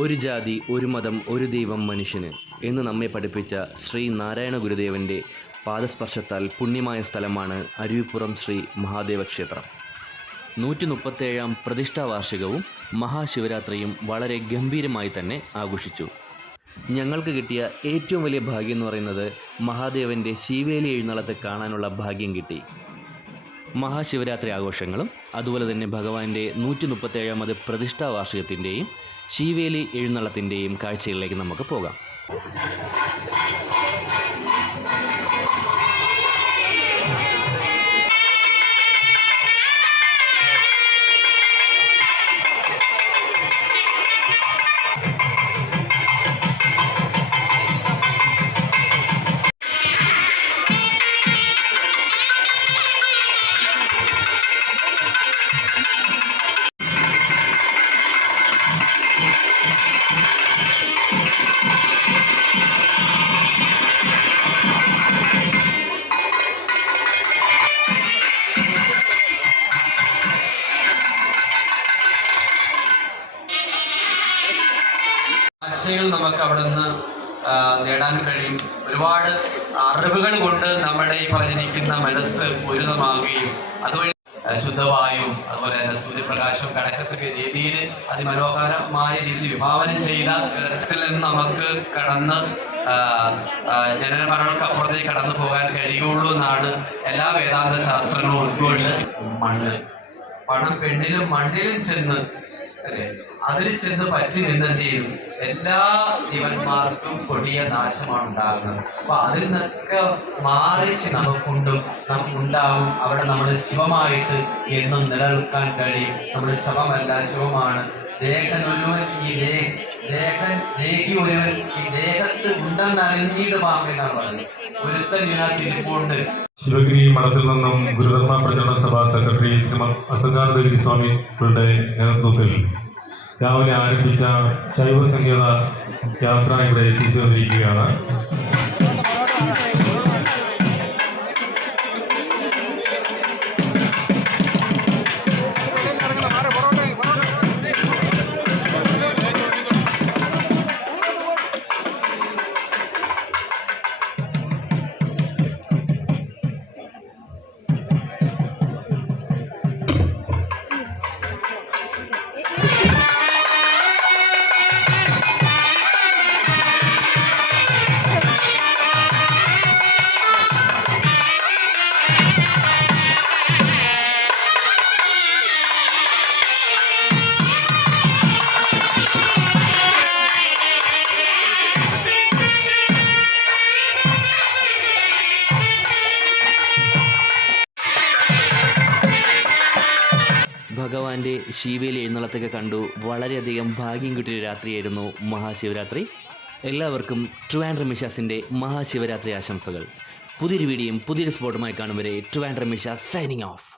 ഒരു ജാതി ഒരു മതം ഒരു ദൈവം മനുഷ്യന് എന്ന് നമ്മെ പഠിപ്പിച്ച ശ്രീ നാരായണ ഗുരുദേവന്റെ പാദസ്പർശത്താൽ പുണ്യമായ സ്ഥലമാണ് അരുവിപ്പുറം ശ്രീ മഹാദേവ ക്ഷേത്രം നൂറ്റി മുപ്പത്തേഴാം പ്രതിഷ്ഠാ വാർഷികവും മഹാശിവരാത്രിയും വളരെ ഗംഭീരമായി തന്നെ ആഘോഷിച്ചു. ഞങ്ങൾക്ക് കിട്ടിയ ഏറ്റവും വലിയ ഭാഗ്യം എന്ന് പറയുന്നത് മഹാദേവന്റെ ശിവേലി എഴുന്നള്ളത്ത് കാണാനുള്ള ഭാഗ്യം കിട്ടി. മഹാശിവരാത്രി ആഘോഷങ്ങളും അതുപോലെ തന്നെ ഭഗവാന്റെ നൂറ്റി മുപ്പത്തേഴാമത് പ്രതിഷ്ഠാ വാർഷികത്തിന്റെയും ശിവേലി എഴുന്നള്ളത്തിന്റെയും കാഴ്ചകളിലേക്ക് നമുക്ക് പോകാം. ആശയങ്ങൾ നമുക്ക് അവിടെ നിന്ന് നേടാൻ കഴിയും. ഒരുപാട് അറിവുകൾ കൊണ്ട് നമ്മുടെ ഈ പറഞ്ഞിരിക്കുന്ന മനസ്സ് പൂരിതമാകുകയും അതുവഴി ശുദ്ധവായും അതുപോലെ തന്നെ സൂര്യപ്രകാശവും കടക്കത്തക്ക രീതിയിൽ അതിമനോഹരമായ രീതിയിൽ വിഭാവനം ചെയ്ത ഗ്രഹത്തിൽ നിന്ന് നമുക്ക് കടന്ന് ആ, ആ, ജനന മരണങ്ങൾക്ക് അപ്പുറത്തേക്ക് കടന്നു പോകാൻ കഴിയുള്ളൂ എന്നാണ് എല്ലാ വേദാന്ത ശാസ്ത്രങ്ങളും ഉദ്ഘോഷിക്കുന്നത്. മണ്ണ്. പണം പെണ്ണിലും മണ്ണിലും ചെന്ന് അതിൽ ചെന്ന് പറ്റി നിന്നെന്ത് ചെയ്യും എല്ലാ ജീവന്മാർക്കും കൊടിയ നാശമാണ് ഉണ്ടാകുന്നത്. അപ്പൊ അതിൽ നിന്നൊക്കെ മാറിച്ച് നമുക്കുണ്ട് നമുക്കുണ്ടാവും. അവിടെ നമ്മൾ ശിവമായിട്ട് എന്നും നിലനിൽക്കാൻ കഴിയും. നമ്മൾ ശവമല്ല ശിവമാണ്. ദേഹനൊരു ഈ ദേ ദേഹൻ ദേഹി ഒരുവൻ ഈ ദേഹത്ത് ഉണ്ടെന്ന് അറിഞ്ഞിട്ട് പറയുന്നത്. ഒരുത്തൻ ഇതിനകത്ത് തിരിപ്പുണ്ട് ശിവഗിരി മഠത്തിൽ നിന്നും ഗുരുധർമ്മ പ്രചരണ സഭ സെക്രട്ടറി ശ്രീമദ് അസംഗാനന്ദഗിരി സ്വാമികളുടെ നേതൃത്വത്തിൽ രാവിലെ ആരംഭിച്ച ശൈവസംഗീത യാത്ര ഇവിടെ എത്തിച്ചേർന്നിരിക്കുകയാണ്. ഭഗവാന്റെ ശിവയിൽ എഴുന്നള്ളത്തൊക്കെ കണ്ടു. വളരെയധികം ഭാഗ്യം കിട്ടിയ രാത്രിയായിരുന്നു മഹാശിവരാത്രി. എല്ലാവർക്കും ട്രുവാൻഡ്രം മിഷാസിന്റെ മഹാശിവരാത്രി ആശംസകൾ. പുതിയൊരു വീഡിയോയും പുതിയൊരു സ്പോട്ടുമായി കാണും വരെ ട്രുവാൻഡ്രം സൈനിങ് ഓഫ്